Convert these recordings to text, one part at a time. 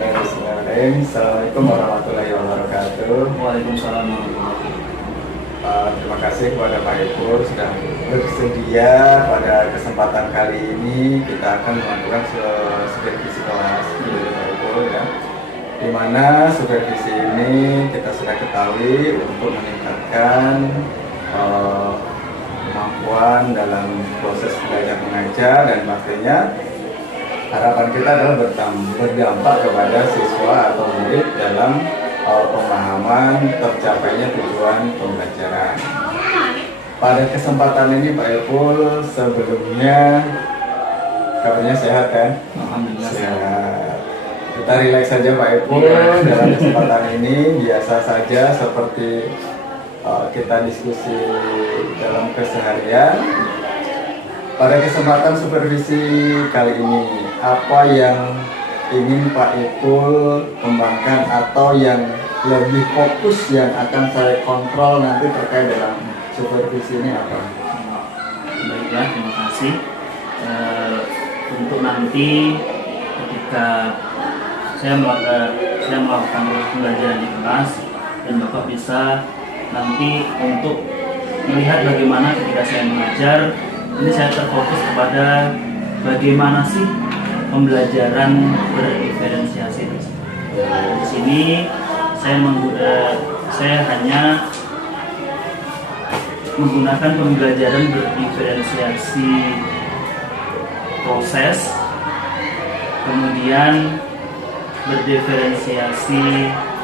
Bismillahirrahmanirrahim. Assalamualaikum warahmatullahi wabarakatuh. Waalaikumsalam warahmatullahi Terima kasih kepada Pak Ipul sudah bersedia pada kesempatan kali ini kita akan melakukan supervisi kelas dari Pak Ipul ya. Di mana supervisi ini kita sudah ketahui untuk meningkatkan kemampuan dalam proses belajar mengajar dan pastinya harapan kita adalah berdampak kepada siswa atau murid dalam pemahaman tercapainya tujuan pembelajaran. Pada kesempatan ini Pak Ipul sebelumnya kabarnya sehat kan? Alhamdulillah sehat. Kita rileks saja Pak Ipul dalam kesempatan ini, biasa saja seperti kita diskusi dalam keseharian. Pada kesempatan supervisi kali ini, apa yang ingin Pak Ipul kembangkan atau yang lebih fokus yang akan saya kontrol nanti terkait dengan supervisi ini apa? Baiklah, terima kasih. Untuk nanti ketika saya melakukan pembelajaran di kelas dan Bapak bisa nanti untuk melihat bagaimana ketika saya mengajar, ini saya terfokus kepada bagaimana sih pembelajaran berdiferensiasi tersebut. Di sini saya hanya menggunakan pembelajaran berdiferensiasi proses, kemudian berdiferensiasi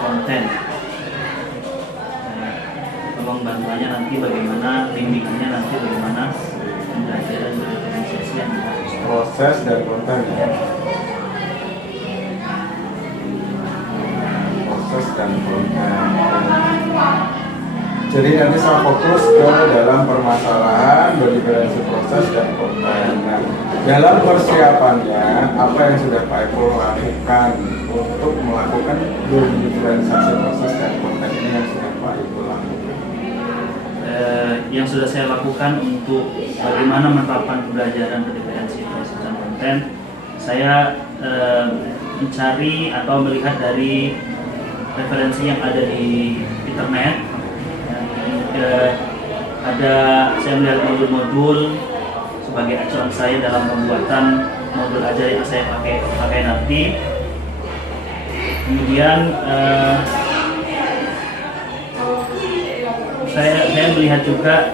konten. Tolong bantuannya nanti bagaimana, bimbingannya nanti bagaimana pembelajaran berdiferensiasi yang harus Proses dan konten ya. Proses dan konten. Jadi nanti saya fokus ke dalam permasalahan berdiferensi proses dan konten. Nah, dalam persiapannya apa yang sudah Pak Ipul lakukan untuk melakukan berdiferensiasi proses dan konten ini yang sudah Pak Ipul lakukan? Yang sudah saya lakukan untuk bagaimana menerapkan pembelajaran berdiferensi proses dan konten, saya mencari atau melihat dari referensi yang ada di internet. Saya melihat modul-modul sebagai acuan saya dalam pembuatan modul ajar yang saya pakai nanti. Kemudian saya melihat juga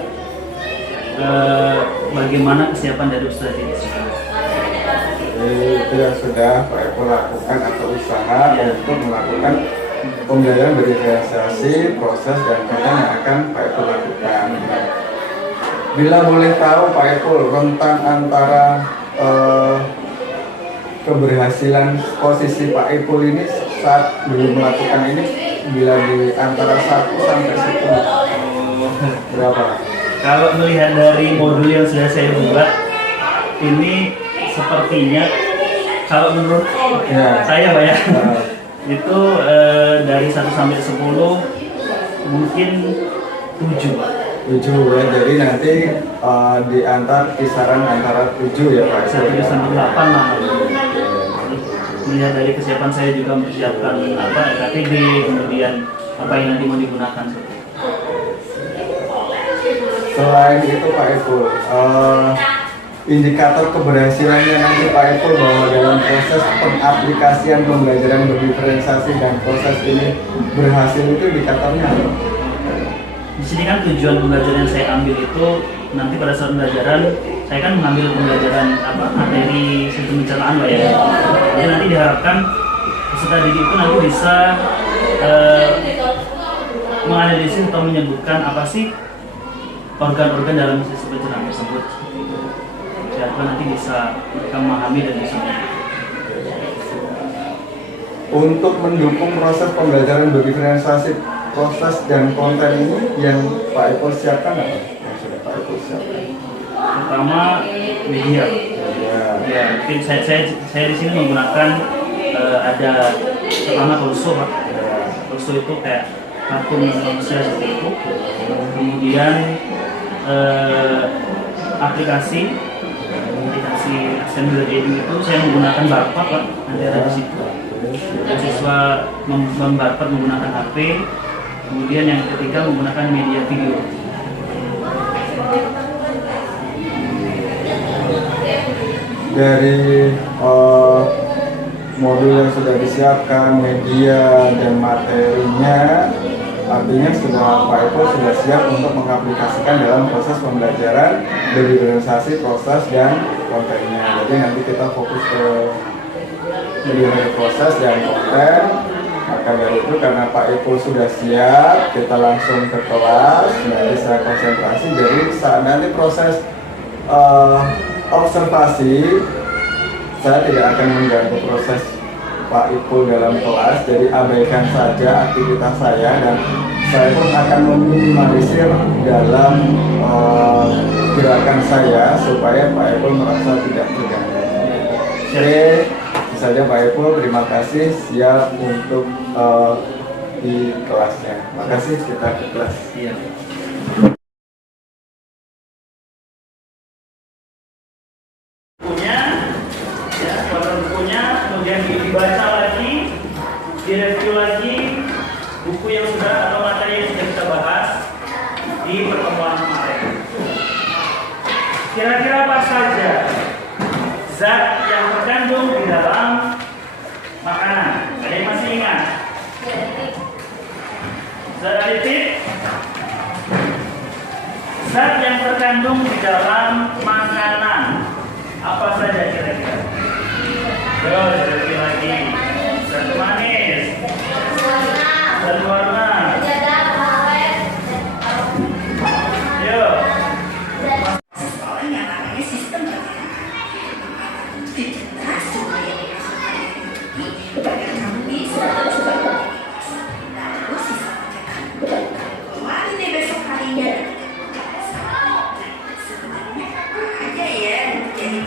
bagaimana kesiapan dari peserta didik. Itu yang sudah Pak Ipul lakukan atau usaha untuk melakukan pembelajaran berdiferensiasi proses dan konten yang akan Pak Ipul lakukan. Bila boleh tahu Pak Ipul rentang antara keberhasilan posisi Pak Ipul ini saat belum melakukan ini, bila di antara 1 sampai 10 berapa? Kalau melihat dari modul yang sudah saya buat, ini sepertinya kalau menurut saya Pak ya, itu dari 1 sampai 10 mungkin 7 Pak. 7 ya, jadi nanti di kisaran antara 7 ya Pak. 7 sampai 8 lah. Melihat dari kesiapan saya juga mempersiapkan KTB, kemudian apa yang nanti mau digunakan. Selain itu Pak Ipul, indikator keberhasilannya nanti Pak Ipul bahwa dalam proses pengaplikasian pembelajaran berdiferensiasi dan proses ini berhasil itu indikatornya apa? Di sini kan tujuan pembelajaran yang saya ambil itu nanti pada saat pembelajaran saya kan mengambil pembelajaran materi sistem pencernaan Pak ya. Jadi nanti diharapkan peserta didik itu nanti bisa menganalisis atau menyebutkan apa sih organ-organ dalam sistem pencernaan tersebut. Diharapkan nanti bisa mereka memahami dan bisa. Untuk mendukung proses pembelajaran berdiferensiasi proses dan konten ini yang Pak Ipul siapkan apa? Yang sudah Pak Ipul siapkan? Pertama media. Ya, mungkin saya di sini menggunakan ada pertama kursus Pak. Kursus itu kayak kartun manusia seperti itu. Kemudian aplikasi assembly reading itu saya menggunakan Barpak Pak, nanti ada di situ. Siswa membarter menggunakan HP. Kemudian yang ketiga menggunakan media video. Dari modul yang sudah disiapkan, media dan materinya, artinya Pak Ipul sudah siap untuk mengaplikasikan dalam proses pembelajaran dari organisasi, proses, dan kontennya. Jadi nanti kita fokus ke proses dan konten. Maka dari itu karena Pak Ipul sudah siap, kita langsung ke kelas. Nanti saya konsentrasi. Jadi saat nanti proses observasi, saya tidak akan mengganggu proses Pak Ipul dalam kelas, jadi abaikan saja aktivitas saya dan saya pun akan meminimalisir dalam gerakan saya supaya Pak Ipul merasa tidak terganggu. Oke, itu saja Pak Ipul, terima kasih, siap untuk di kelasnya. Makasih, kita ke kelas. Iya. Kemudian dibaca lagi, direview lagi buku yang sudah atau materi yang sudah kita bahas di pertemuan kemarin. Kira-kira apa saja zat yang terkandung di dalam makanan? Ada yang masih ingat? Zat aditif? Zat yang terkandung di dalam makanan apa saja kira-kira? Yo, jadi lagi. Zat manis. Zat warna. Yo. Soalnya namanya sistem kamu bisa kemarin deh besok harinya sebenarnya apa aja ya jadi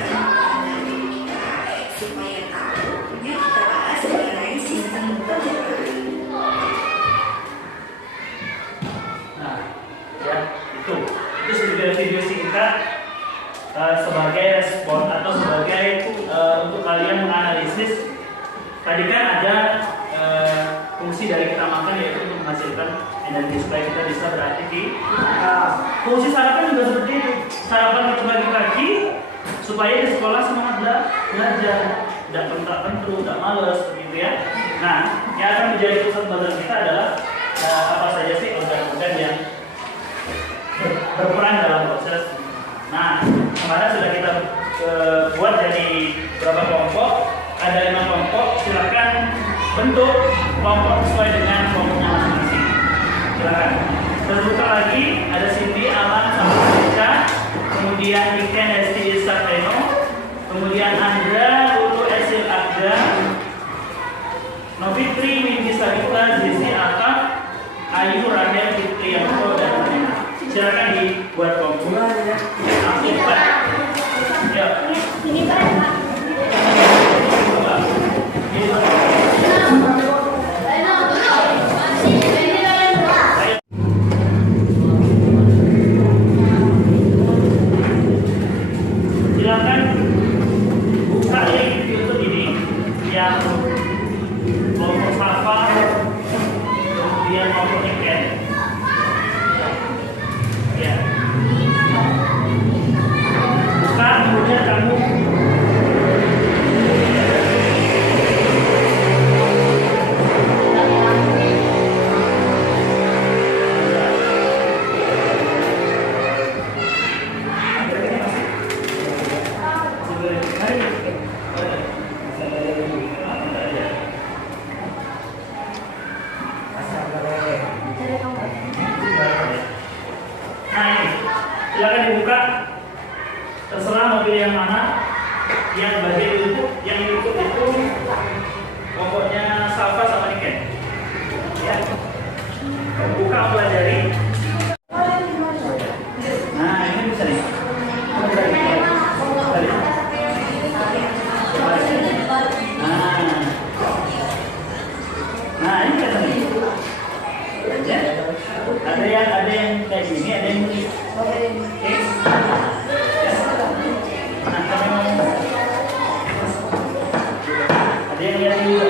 supaya tahu yuk kita bahas mengenai sistem pencernaan. Nah, ya itu sudah video singkat sebagai respon atau sebagai untuk kalian menganalisis. Tadi kan ada fungsi dari kita makan yaitu untuk menghasilkan energi supaya kita bisa beraktivitas. Fungsi sarapan juga seperti itu. Sarapan kita pagi-pagi supaya di sekolah semangat belajar, tidak pentak-pentuk, tidak males, begitu ya. Nah, yang akan menjadi pusat belajar kita adalah apa saja sih organ-organ yang berperan dalam proses. Nah, kemarin sudah kita buat jadi beberapa kelompok. Ada 5 kelompok. Silakan bentuk kelompok sesuai dengan kelompoknya masing-masing. Silakan. Terbuka lagi. Ada Cindy, Alan, sama Aisha. Kemudian Iken, Esti, Isak, Reno. Kemudian Andra, Ulu, Esil, Agda. Novitri, Windy, Sarita, Zizi, Aka, Ayu, Rahel, Fitri, Yanto, dan Rena. Silakan dibuat kelompok. Aktif, Pak. Yuk. Ini Pak. Silakan buka link YouTube ini yang kelompok Safa, kemudian kelompok Iken. Ya. Buka, kemudian kamu silakan dibuka, terserah mau pilih yang mana. Yang bagian itu, yang ikut itu pokoknya Safa sama Niken. Ya, buka pelajari. Nah ini bisa nih. Nah ini kan nih. Ya. Ada yang kayak gini, ada yang begini. Oke. Nah, kamu ada yang lihat dulu.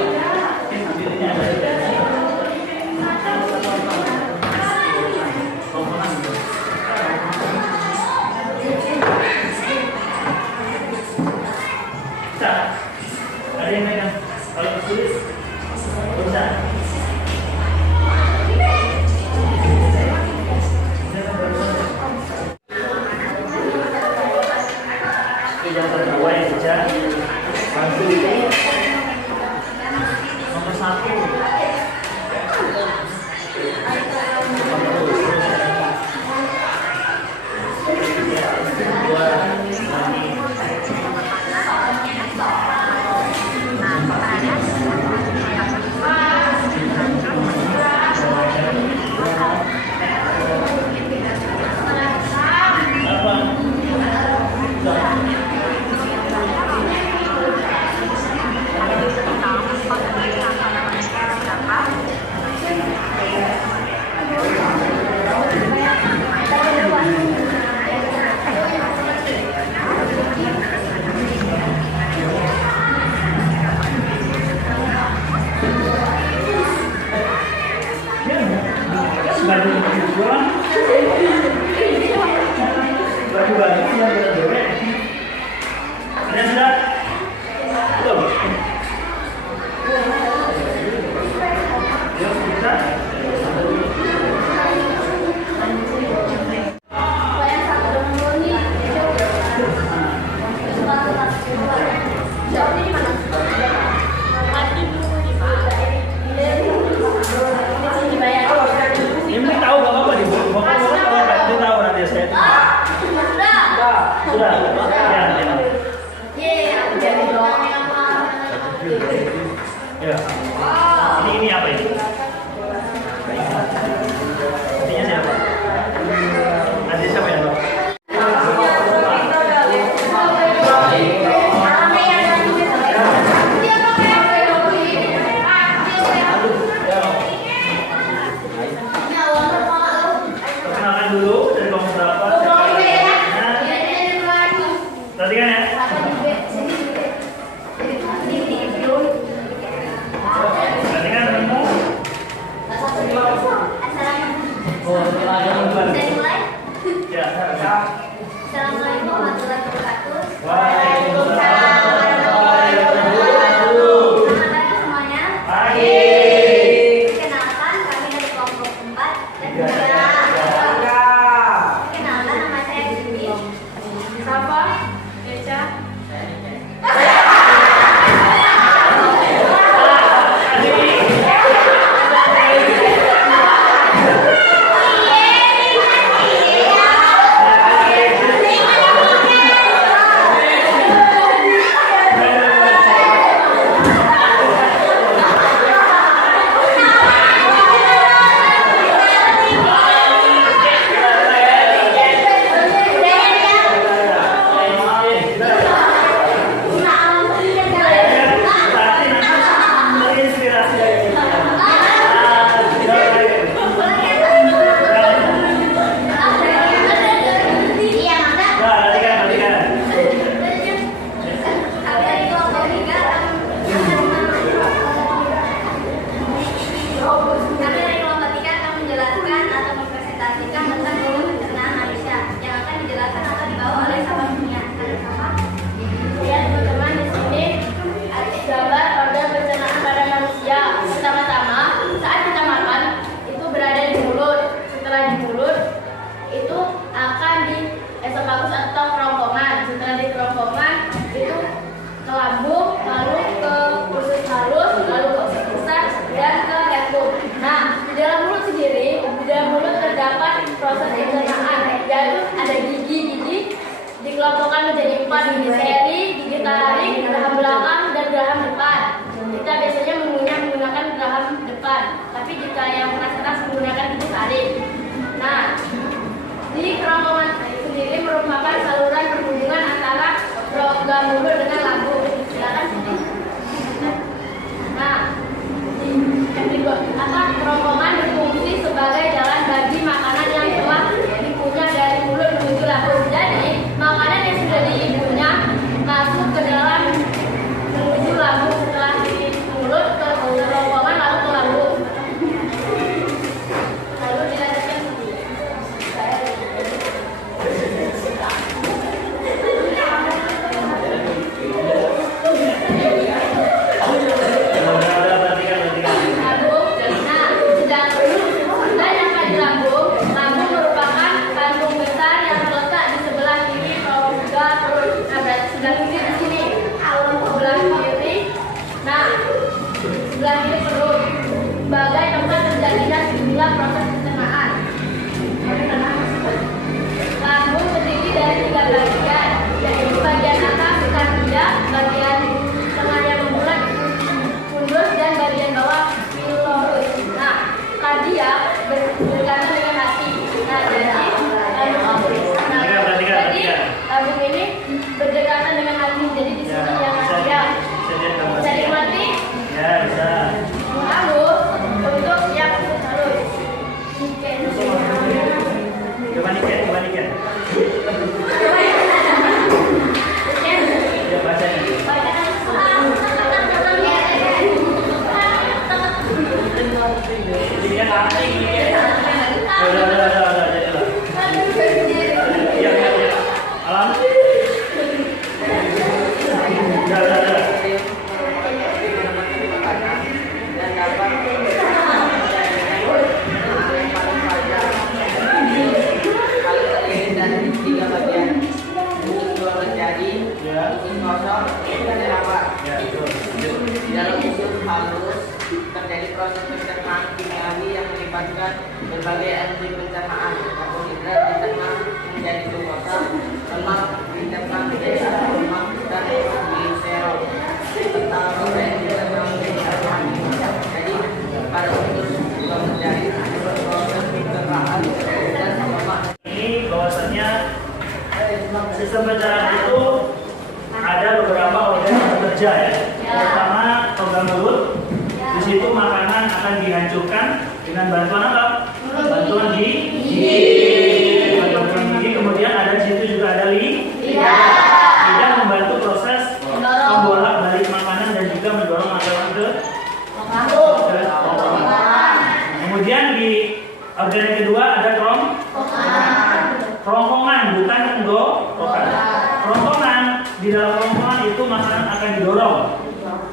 Sudah. Ya. Ini apa ini? Artinya siapa? Nanti siapa yang tahu? Perkenalkan dulu dari kelompok berapa? Perhatikan ya. Perhatikan kamu. Ya. Assalamualaikum warahmatullahi wabarakatuh. Waalaikumsalam. Selamat pagi semuanya. Pagi. Perkenalkan, kami dari kelompok 4 dan 3. Perkenalkan, nama saya Cindy. Rafa, Eca. Proses pencernaan, yaitu ada gigi-gigi dikelompokkan menjadi 4 gigi seri, gigi tarik, geraham belakang, dan geraham depan. Kita biasanya menggunakan geraham depan, tapi jika yang keras-keras menggunakan gigi tarik. Nah, di kerongkongan sendiri merupakan saluran perhubungan antara rongga mulut dengan lambung. Silakan sini. Nah, kerongkongan berfungsi sebagai jalan bagi makanan yang telah dikunyah dari mulut menuju lambung. Jadi, makanan yang sudah diikunyah masuk ke dalam menuju lambung, setelah di mulut ke kerongkongan lalu ke lambung. Lalu dilanjutkan. Sebelah kiri perut, sebagai tempat terjadinya sejumlah proses pencernaan. Lambung terdiri dari 3 bagian, yaitu bagian atas kardia, bagian tengah yang membulat fundus, dan bagian bawah pilorus. Nah, kardia berkaitan dengan hati. Nah, jadi lambung ini berdekatan dengan hati. Jadi di sini yang kardia. Bisa dinikmati? Ya, bisa. Lalu untuk yang halus. Coba niket. Ya, baca nih. Dia nanti niket. Udah. Iya. Alam. Udah. Tiga bagian sistem pencernaan itu ada beberapa organ yang bekerja ya. Pertama organ mulut. Di situ makanan akan dihancurkan dengan bantuan apa? Bantuan gigi. Bantuan gigi. Kemudian ada di situ juga ada lidah membantu proses membolak-balik makanan dan juga mendorong makanan ke kerongkongan. Kemudian di organ yang kedua ada kerongkongan, bukan tenggorokan. Kerongkongan, di dalam kerongkongan itu makanan akan didorong,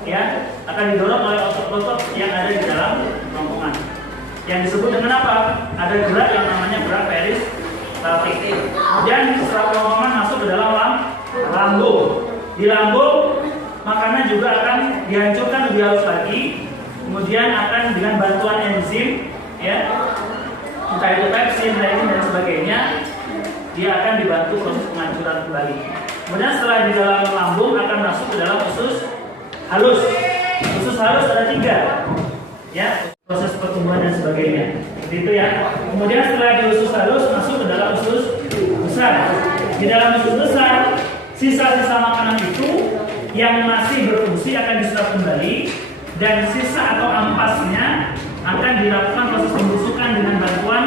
ya, akan didorong oleh otot-otot yang ada di dalam kerongkongan. Yang disebut dengan apa? Ada gerak yang namanya gerak peristaltik. Kemudian setelah kerongkongan masuk ke dalam lambung. Di lambung makanan juga akan dihancurkan lebih halus lagi. Kemudian akan dengan bantuan enzim, ya, entah itu pepsin, enzim dan sebagainya, dia akan dibantu proses penghancuran kembali. Kemudian setelah di dalam lambung akan masuk ke dalam usus halus. Usus halus ada 3, ya, proses pertumbuhan dan sebagainya. Seperti itu ya. Kemudian setelah di usus halus masuk ke dalam usus besar. Di dalam usus besar, sisa-sisa makanan itu yang masih berfungsi akan diserap kembali dan sisa atau ampasnya akan dilakukan proses pembusukan dengan bantuan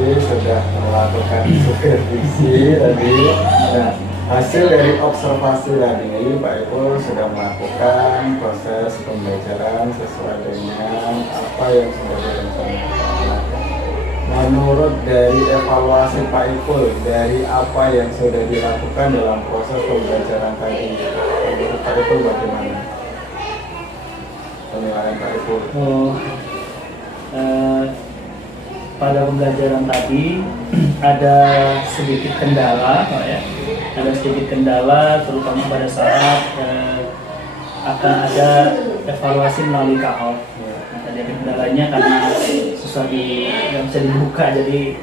sudah melakukan supervisi tadi. Nah, hasil dari observasi tadi, Pak Ipul sudah melakukan proses pembelajaran sesuai dengan apa yang sudah direncanakan. Menurut dari evaluasi Pak Ipul dari apa yang sudah dilakukan dalam proses pembelajaran tadi, menurut Pak Ipul bagaimana penilaian Pak Ipul? Pada pembelajaran tadi ada sedikit kendala, Pak, ya. Ada sedikit kendala, terutama pada saat akan ada evaluasi melalui KHOL. Nah, tadi ada kendalanya karena susah nggak bisa dibuka, jadi.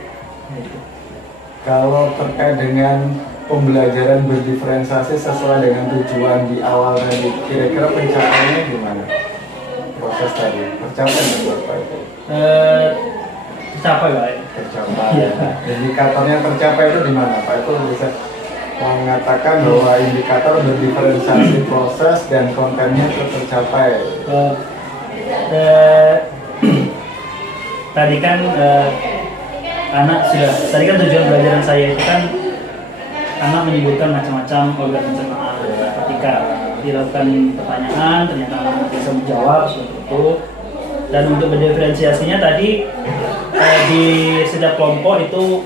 Kalau terkait dengan pembelajaran berdiferensiasi sesuai dengan tujuan di awal tadi, kira-kira pencapaiannya gimana? Proses tadi tercapai menurut Pak Ipul? Tercapai, Pak. Tercapai. Ya. Indikatornya tercapai itu di mana, Pak? Itu bisa mengatakan bahwa indikator berdiferensiasi proses dan kontennya itu tercapai. Tadi kan tadi kan tujuan pembelajaran saya itu kan anak menyebutkan macam-macam organ pencernaan. Ketika dilakukan pertanyaan, ternyata anak bisa menjawab seperti itu. Dan untuk mendiferensiasinya tadi di setiap kelompok itu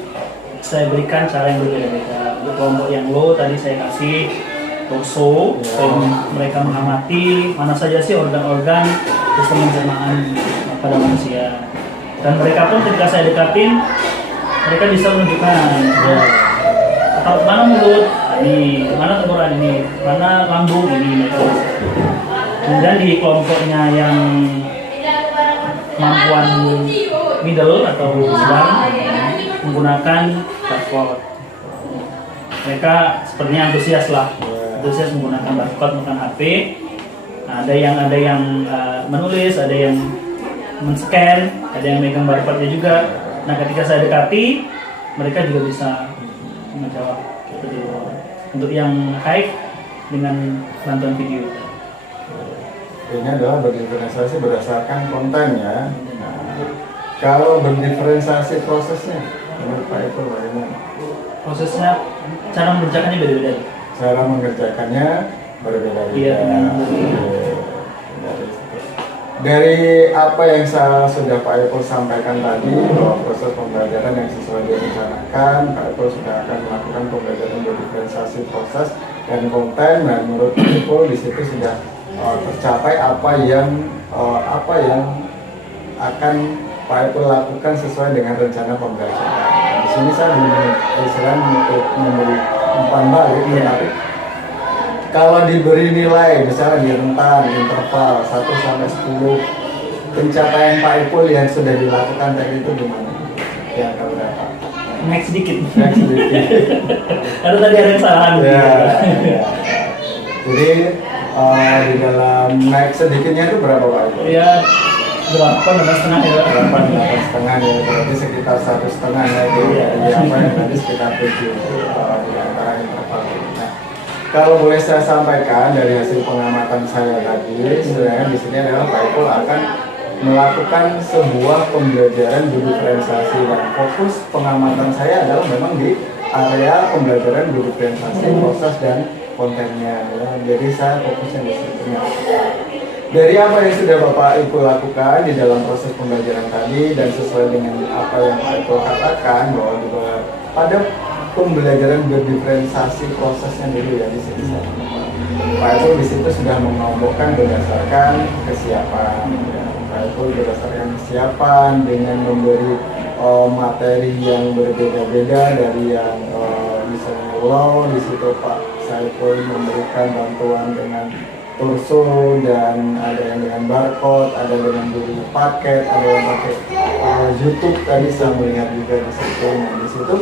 saya berikan cara yang berbeda-beda. Untuk kelompok yang low tadi saya kasih torso, mereka mengamati mana saja sih organ-organ sistem pencernaan pada manusia. Dan mereka pun ketika saya dekatin, mereka bisa menunjukkan atau mana mulut ini, mana tenggorokan ini, mana lambung ini, mereka bisa. Kemudian di kelompoknya yang kemampuan middle atau sedang menggunakan barcode. Mereka sepertinya antusias menggunakan barcode, menggunakan HP. Nah, ada yang menulis, ada yang men-scan, ada yang megang barcode-nya juga. Nah, ketika saya dekati, mereka juga bisa menjawab. Untuk yang high dengan bantuan video. Ini adalah berdiferensiasi berdasarkan konten ya. Nah, Kalau berdiferensiasi prosesnya, menurut Pak Ipul bagaimana? Prosesnya, cara mengerjakannya beda-beda. Cara mengerjakannya berbeda-beda. Iya, Dari apa yang saya sudah Pak Ipul sampaikan tadi, bahwa proses pembelajaran yang sesuai direncanakan, Pak Ipul sudah akan melakukan pembelajaran berdiferensiasi proses dan konten. Dan menurut Pak Ipul di situ sudah tercapai apa yang akan Pak Ipul lakukan sesuai dengan rencana pembelajaran. Di sini saya belum untuk memberi umpan balik, tetapi kalau diberi nilai, misalnya di rentan, interval 1 sampai 10, pencapaian Pak Ipul yang sudah dilakukan tadi itu gimana? Yang kamu dapat? Naik sedikit. Naik sedikit. Karena tadi ada kesalahan. Ya. Jadi di dalam naik sedikitnya itu berapa Pak Ipul? Ya, 8,5 ya. 8,5 ya, berarti sekitar 1,5 ya. Jadi apa yang tadi sekitar 7 di antara interval. Kalau boleh saya sampaikan dari hasil pengamatan saya tadi, sebenarnya di sini adalah Pak Ipul akan melakukan sebuah pembelajaran berdiferensiasi dan fokus pengamatan saya adalah memang di area pembelajaran berdiferensiasi proses dan kontennya. Ya. Jadi saya fokusnya di situ. Dari apa yang sudah Bapak Ipul lakukan di dalam proses pembelajaran tadi dan sesuai dengan apa yang Pak Ipul katakan bahwa pada pembelajaran berdiferensiasi prosesnya dulu ya di sini Pak Ipul di situ sudah mengelompokkan berdasarkan kesiapan. Ya. Pak Ipul berdasarkan kesiapan dengan memberi materi yang berbeda-beda dari yang misalnya low di situ Pak Ipul memberikan bantuan dengan torso dan ada yang dengan barcode, ada dengan beli paket, ada yang pakai YouTube tadi saya melihat juga di situ. Nah di situ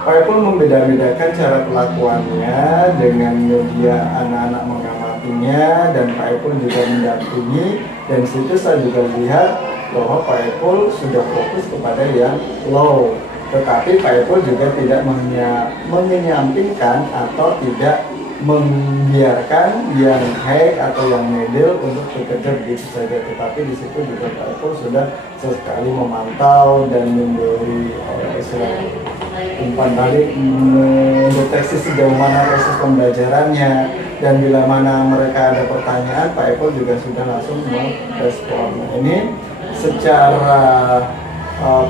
Pak Ipul membeda-bedakan cara pelakuannya dengan media anak-anak mengamatinya dan Pak Ipul juga mendampingi dan situ saya juga lihat bahwa Pak Ipul sudah fokus kepada yang low, tetapi Pak Ipul juga tidak menyampingkan atau tidak membiarkan yang high atau yang middle untuk bekerja begitu saja, tetapi di situ juga Pak Ipul sudah sesekali memantau dan memberi umpan balik, mendeteksi sejauh mana proses pembelajarannya dan bila mana mereka ada pertanyaan Pak Ipul juga sudah langsung merespon. Ini secara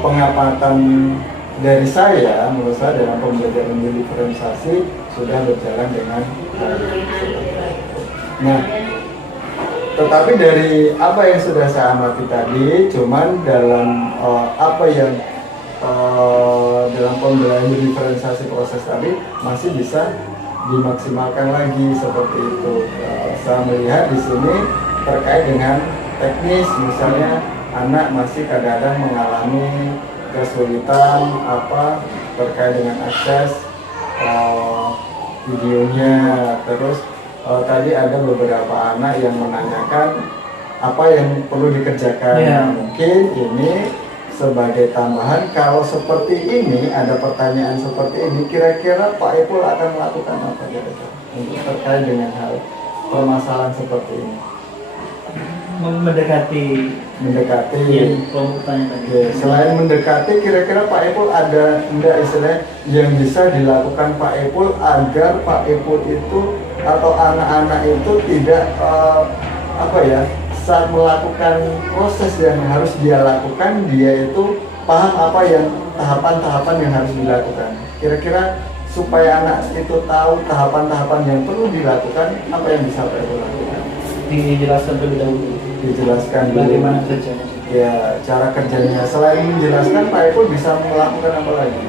pengamatan dari saya, menurut saya dalam pembelajaran diferensiasi sudah berjalan dengan baik. Nah, tetapi dari apa yang sudah saya amati tadi, cuman dalam apa yang dalam pembelajaran diferensiasi proses tadi masih bisa dimaksimalkan lagi seperti itu. Saya melihat di sini terkait dengan teknis, misalnya anak masih kadang-kadang mengalami kesulitan apa terkait dengan akses videonya. Terus tadi ada beberapa anak yang menanyakan apa yang perlu dikerjakan. Mungkin ini sebagai tambahan, kalau seperti ini ada pertanyaan seperti ini, kira-kira Pak Ipul akan melakukan apa kira-kira untuk terkait dengan hal permasalahan seperti ini? Mendekati selain mendekati, kira-kira Pak Ipul ada enggak istilah yang bisa dilakukan Pak Ipul agar Pak Ipul itu atau anak-anak itu tidak saat melakukan proses yang harus dia lakukan, dia itu paham apa yang tahapan-tahapan yang harus dilakukan. Kira-kira supaya anak itu tahu tahapan-tahapan yang perlu dilakukan, apa yang bisa Pak Ipul lakukan? Dijelaskan terlebih dahulu. Dijelaskan bagaimana kerjanya. Ya, cara kerjanya. Selain menjelaskan, Pak Ipul bisa melakukan apa lagi?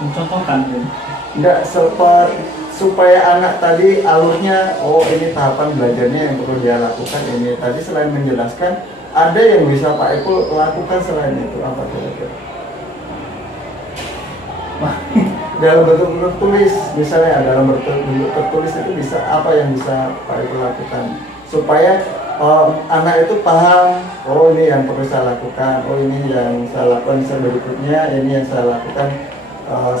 Mencontohkan. Enggak, supaya anak tadi alurnya, oh ini tahapan belajarnya yang perlu dia lakukan ini. Tadi selain menjelaskan, ada yang bisa Pak Ipul lakukan selain itu, apa kira-kira? Dalam bentuk tertulis, misalnya dalam bentuk tertulis itu bisa apa yang bisa Pak Ipul lakukan supaya anak itu paham, oh ini yang perlu saya lakukan, oh ini yang saya lakukan berikutnya, ini yang saya lakukan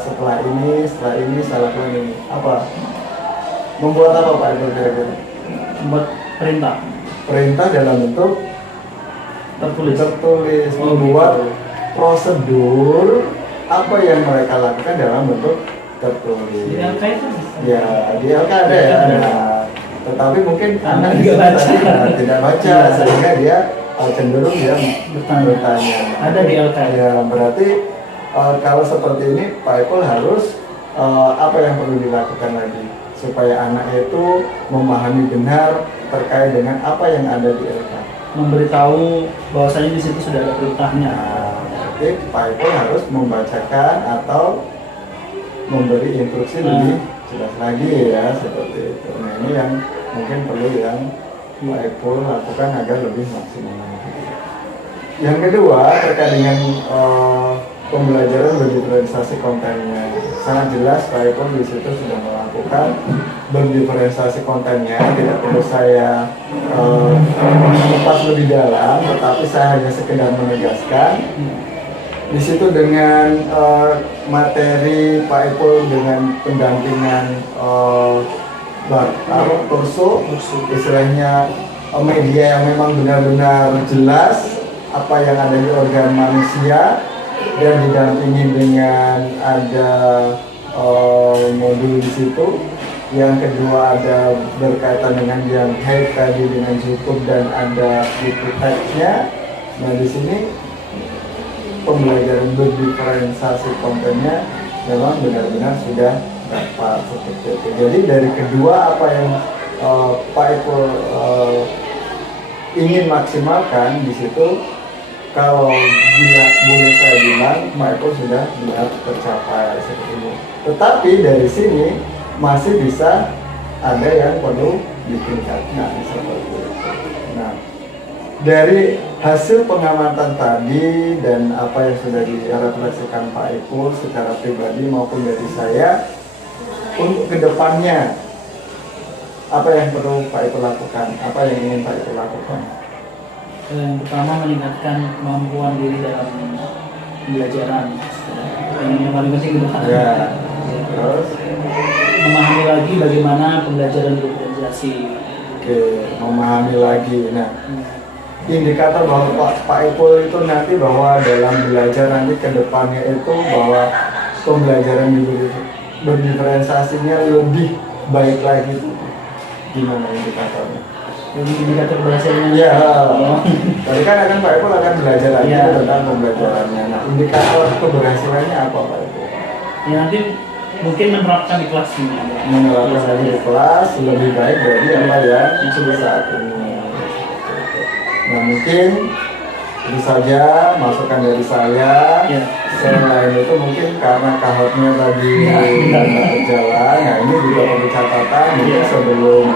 setelah ini saya lakukan ini. Apa? Membuat apa Pak Ipul kira-kira? Membuat perintah. Perintah dalam bentuk tertulis. membuat Gitu. prosedur apa yang mereka lakukan dalam bentuk tertulis. Di LK itu bisa. Ya, di LK ada ya. Ada. Nah, tetapi mungkin anak Tidak baca. tidak baca Iya. sehingga dia cenderung dia bertanya. Ada di LK. Ya, berarti kalau seperti ini Pak Ipul harus apa yang perlu dilakukan lagi supaya anak itu memahami benar terkait dengan apa yang ada di LK. Memberitahu bahwasanya di situ sudah ada perintahnya. Nah, berarti Pak Ipul harus membacakan atau memberi instruksi lebih jelas lagi ya seperti itu. Nah, ini yang mungkin perlu yang Pak Ipul lakukan agar lebih maksimal lagi. Yang kedua terkait dengan pembelajaran berdiferensiasi kontennya. Sangat jelas Pak Ipul di situ sudah melakukan berdiferensiasi kontennya. Tidak perlu saya kupas lebih dalam, tetapi saya hanya sekedar menegaskan. Di situ dengan materi Pak Ipul dengan pendampingan kursus, istilahnya media yang memang benar-benar jelas apa yang ada di organ manusia, dan didampingi dengan ada modul di situ. Yang kedua ada berkaitan dengan yang head tadi dengan YouTube dan ada buku teksnya. Nah, di sini pembelajaran berdiferensiasi kontennya memang benar-benar sudah dapat seperti itu. Jadi dari kedua apa yang Pak Ipul ingin maksimalkan di situ, kalau boleh saya bilang Pak Ipul sudah benar tercapai seperti ini. Tetapi dari sini masih bisa ada yang perlu ditingkatkan seperti itu. Nah, dari hasil pengamatan tadi dan apa yang sudah direfleksikan Pak Ipul secara pribadi maupun dari saya, untuk kedepannya apa yang perlu Pak Ipul lakukan? Apa yang ingin Pak Ipul lakukan? Yang pertama meningkatkan kemampuan diri dalam pembelajaran. Yang paling penting itu Ya. Terus memahami lagi bagaimana pembelajaran berorganisasi. Oke, memahami lagi. Nah, indikator bahwa Pak Ipul itu nanti bahwa dalam belajar nanti ke depannya itu bahwa pembelajaran berdiferensiasinya lebih baik lagi. Gimana indikatornya? Jadi indikator berhasilnya. Ya, tadi kan Pak Ipul akan belajar lagi tentang pembelajarannya. Nah, indikator keberhasilannya apa Pak Ipul? Ya nanti mungkin menerapkan di kelas ini. Menerapkan lagi di kelas lebih baik dari apa ya yang sudah saat ini. Nah, mungkin itu saja masukan dari saya. Ya. Selain itu mungkin karena kahotnya tadi tidak berjalan. Nah, ini juga perlu catatan. Mungkin sebelum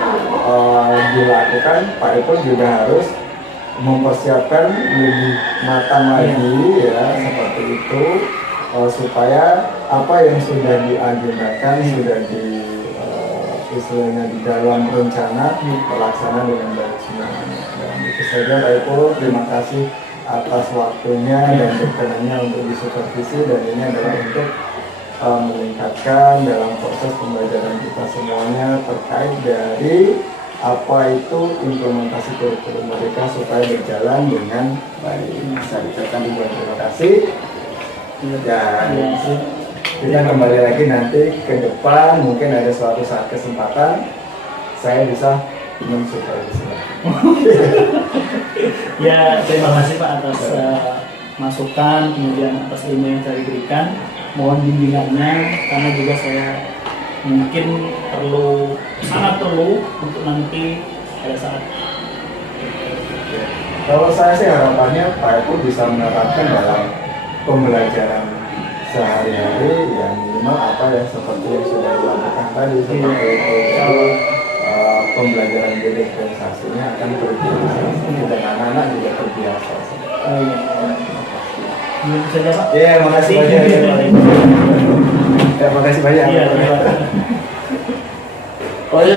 dilakukan, Pak Ipul juga harus mempersiapkan lebih matang lagi ya seperti itu, supaya apa yang sudah diagendakan sudah istilahnya di dalam rencana terlaksana dengan baik semuanya. Dan itu saja Pak Ipul, terima kasih atas waktunya dan berkenannya untuk disupervisi, dan ini adalah untuk meningkatkan dalam proses pembelajaran kita semuanya terkait dari apa itu implementasi kurikulum mereka supaya berjalan dengan baik. Saya ucapkan ribuan terima kasih. Dan kita kembali lagi nanti ke depan, mungkin ada suatu saat kesempatan saya bisa mensupervisi. Ya, terima kasih Pak atas masukan, kemudian atas ilmu yang saya berikan. Mohon bimbingannya, karena juga saya mungkin sangat perlu untuk nanti pada saat. Kalau saya sih harapannya Pak Ipul bisa menerapkan dalam pembelajaran sehari-hari yang minimal apa yang seperti yang sudah dilakukan tadi, seperti itu. Pembelajaran diferensiasinya akan terbiasa dan anak-anak juga terbiasa. Oh iya. Itu saja Pak. Iya, makasih banyak. Ya, makasih banyak. Iya, terima kasih. Oh, iya.